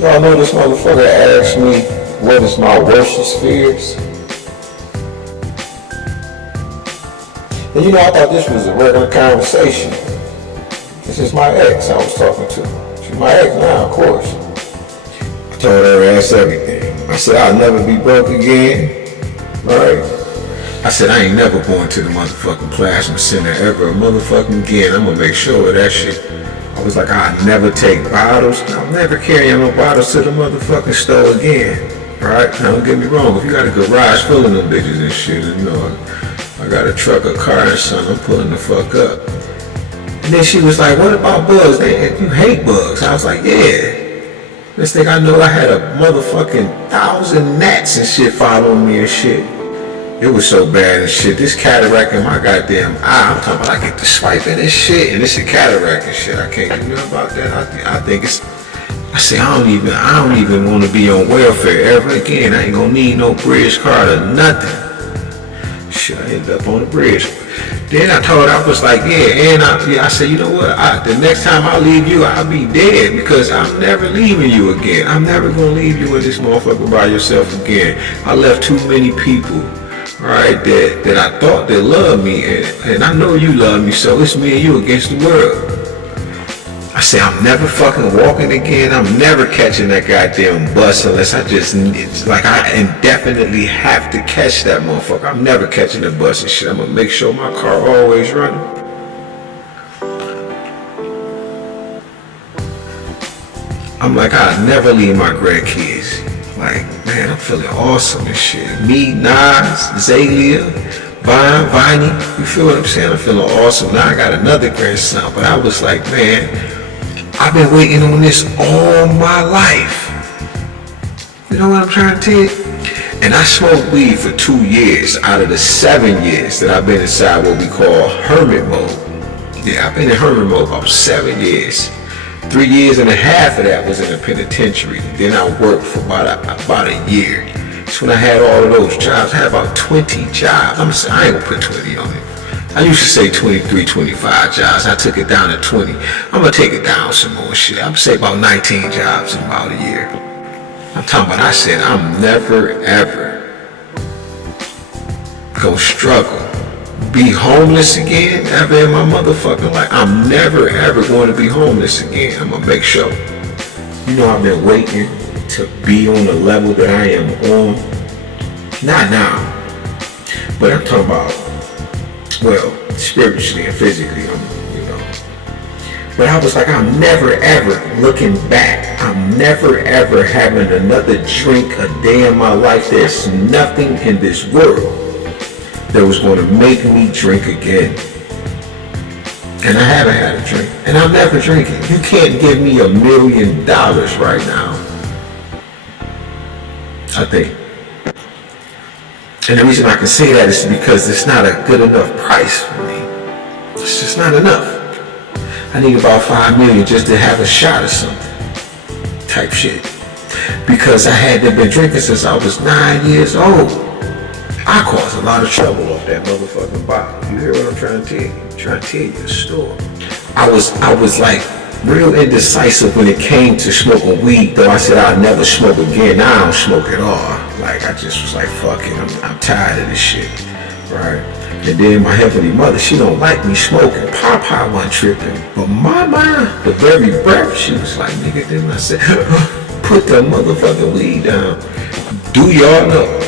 Y'all know this motherfucker asked me what is my worst fears? And you know, I thought this was a regular conversation. This is my ex I was talking to. She's my ex now, of course. I told her ass everything. I said I'll never be broke again, right? I said I ain't never going to the motherfucking plasma center ever motherfucking again. I'm gonna make sure of that shit. I was like, I'll never take bottles. I'll never carry no bottles to the motherfucking store again, right? Now don't get me wrong. If you got a garage full of them bitches and shit, you know, I got a truck, a car, and something, I'm pulling the fuck up. And then she was like, what about bugs? You hate bugs. I was like, yeah. This thing I know I had a motherfucking 1,000 gnats and shit following me and shit. It was so bad and shit. This cataract in my goddamn eye, I'm talking about I get the swiping and shit, and this is cataract and shit. I can't do nothing about that. I think it's, I say I don't even want to be on welfare ever again. I ain't gonna need no bridge card or nothing. Shit, I ended up on the bridge. Then I told her, I was like, yeah, and I said, you know what, the next time I leave you, I'll be dead because I'm never leaving you again. I'm never gonna leave you in this motherfucker by yourself again. I left too many people, right, that I thought that loved me, and I know you love me, so it's me and you against the world. I say I'm never fucking walking again. I'm never catching that goddamn bus unless it's like I indefinitely have to catch that motherfucker. I'm never catching the bus and shit. I'm gonna make sure my car always running. I'm like, I'll never leave my grandkids. Like, man, I'm feeling awesome and shit. Me, Nas, Zalia, Viney, you feel what I'm saying? I'm feeling awesome. Now I got another grandson, but I was like, man, I've been waiting on this all my life. You know what I'm trying to tell you? And I smoked weed for 2 years out of the 7 years that I've been inside what we call hermit mode. Yeah, I've been in hermit mode about 7 years. 3 years and a half of that was in the penitentiary. Then I worked for about a year. That's when I had all of those jobs. I had about 20 jobs. I ain't gonna put 20 on it. I used to say 23, 25 jobs. I took it down to 20. I'm gonna take it down some more shit. I'm gonna say about 19 jobs in about a year. I'm talking about, I said I'm never ever gonna struggle, be homeless again ever in my motherfucking life. I'm never ever going to be homeless again. I'm gonna make sure. You know, I've been waiting to be on the level that I am on. Not now, but I'm talking about, well, spiritually and physically, you know. But I was like, I'm never ever looking back. I'm never ever having another drink a day in my life. There's nothing in this world that was going to make me drink again. And I haven't had a drink. And I'm never drinking. You can't give me $1 million right now, I think. And the reason I can say that is because it's not a good enough price for me. It's just not enough. I need about $5 million just to have a shot or something. Type shit. Because I hadn't been drinking since I was 9 years old. I caused a lot of trouble off that motherfucking bottle. You hear what I'm trying to tell you? I'm trying to tell you a story. I was like real indecisive when it came to smoking weed, though I said I'd never smoke again. Now I don't smoke at all. Like, I just was like, fuck it, I'm tired of this shit, right? And then my heavenly mother, she don't like me smoking. Papa wasn't tripping, but my mind, the very breath, she was like, nigga, then I said, put the motherfucking weed down. Do y'all know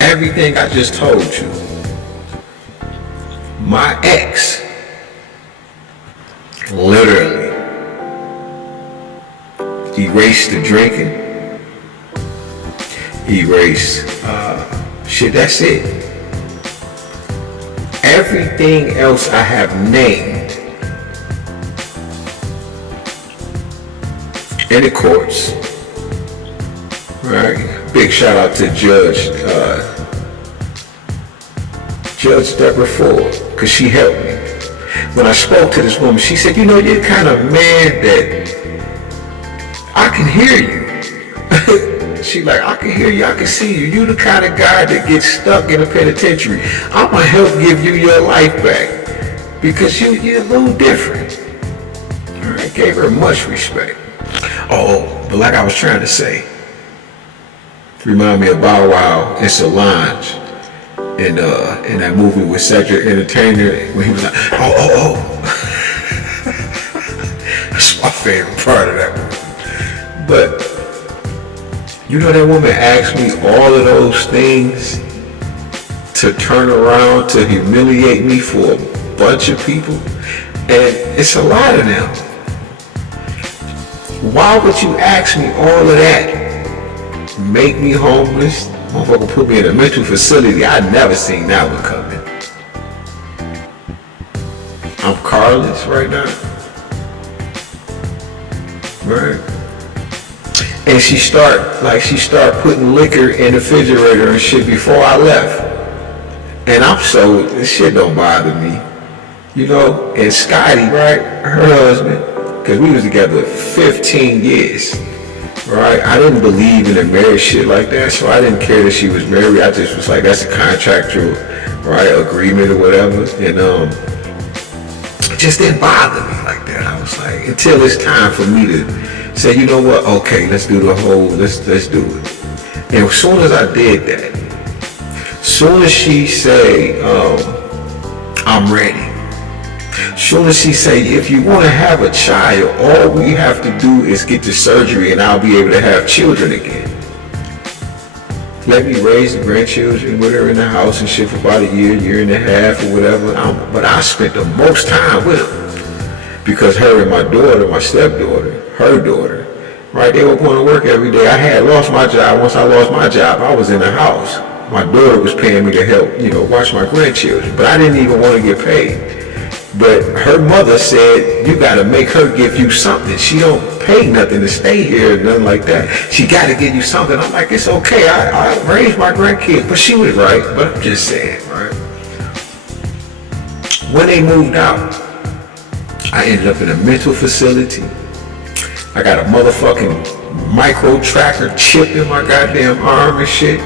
everything I just told you? My ex literally erased the drinking, erased shit, that's it. Everything else I have named in the courts, right? Big shout out to Judge Deborah Ford, because she helped me. When I spoke to this woman, she said, you know, you're the kind of man that I can hear you. She like, I can hear you, I can see you. You're the kind of guy that gets stuck in a penitentiary. I'm gonna help give you your life back because you're a little different. All right, gave her much respect. Oh, but like I was trying to say, remind me of Bow Wow and Solange in that movie with Cedric Entertainer when he was like, oh. That's my favorite part of that movie. But you know, that woman asked me all of those things to turn around to humiliate me for a bunch of people, and it's a lot of them. Why would you ask me all of that? Make me homeless? Motherfucker put me in a mental facility. I never seen that one coming. I'm carless right now. Right? And she start putting liquor in the refrigerator and shit before I left. And this shit don't bother me. You know, and Scotty, right, her husband, because we was together 15 years, right? I didn't believe in a marriage shit like that, so I didn't care that she was married. I just was like, that's a contractual, right, agreement or whatever. And it just didn't bother me like that. I was like, until it's time for me to say, you know what, okay, let's do let's do it. And as soon as I did that, soon as she say, I'm ready. Soon as she say, if you want to have a child, all we have to do is get the surgery and I'll be able to have children again. Let me raise the grandchildren with her in the house and shit for about a year and a half or whatever. But I spent the most time with them. Because her and my daughter, my stepdaughter, her daughter, right, they were going to work every day. I had lost my job. Once I lost my job, I was in the house. My daughter was paying me to help, watch my grandchildren. But I didn't even want to get paid. But her mother said, you got to make her give you something. She don't pay nothing to stay here, nothing like that. She got to give you something. I'm like, it's okay. I raised my grandkids. But she was right. But I'm just saying, right? When they moved out, I ended up in a mental facility. I got a motherfucking micro tracker chip in my goddamn arm and shit.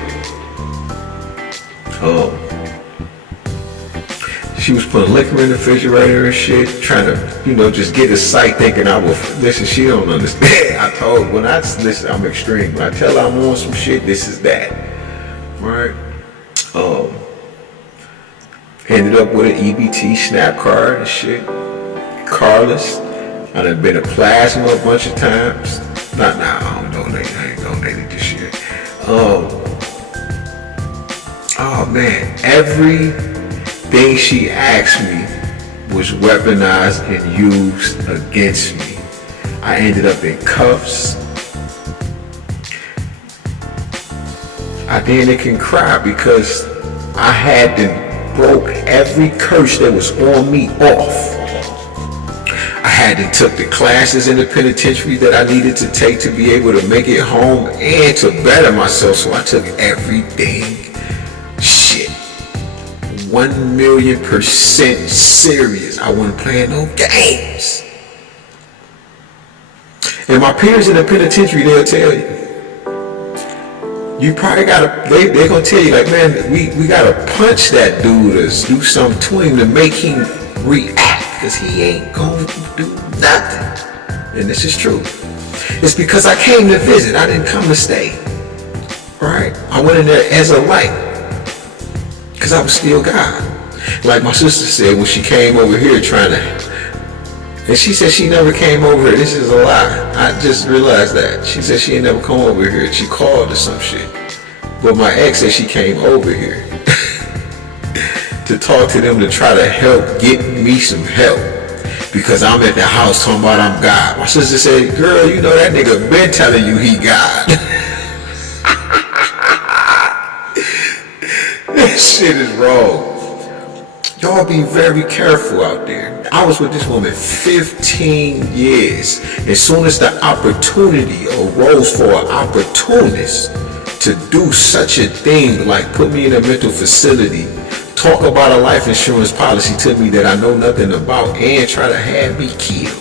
She was putting liquor in the refrigerator and shit, trying to, just get a sight, thinking I will. Listen, she don't understand. I'm extreme. When I tell her I'm on some shit, this is that, right? Ended up with an EBT SNAP card and shit. Carless. I done been a plasma a bunch of times. Not now. I don't donate. I ain't donated this shit. Oh man, everything she asked me was weaponized and used against me. I ended up in cuffs. I then can cry because I had to broke every curse that was on me off. I had to took the classes in the penitentiary that I needed to take to be able to make it home and to better myself. So I took everything 1,000,000% serious. I wasn't playing no games. And my peers in the penitentiary, they'll tell you. You probably gotta, they're gonna tell you like, man, we gotta punch that dude or do something to him to make him react, because he ain't gonna do nothing. And this is true. It's because I came to visit, I didn't come to stay. Right? I went in there as a light. Because I was still God. Like my sister said when she came over here and she said she never came over here. This is a lie. I just realized that. She said she ain't never come over here. She called or some shit. But my ex said she came over here to talk to them to try to help get me some help. Because I'm at the house talking about I'm God. My sister said, girl, you know that nigga been telling you he God. This shit is wrong. Y'all be very careful out there. I was with this woman 15 years. As soon as the opportunity arose for an opportunist to do such a thing, like put me in a mental facility, talk about a life insurance policy to me that I know nothing about, and try to have me killed.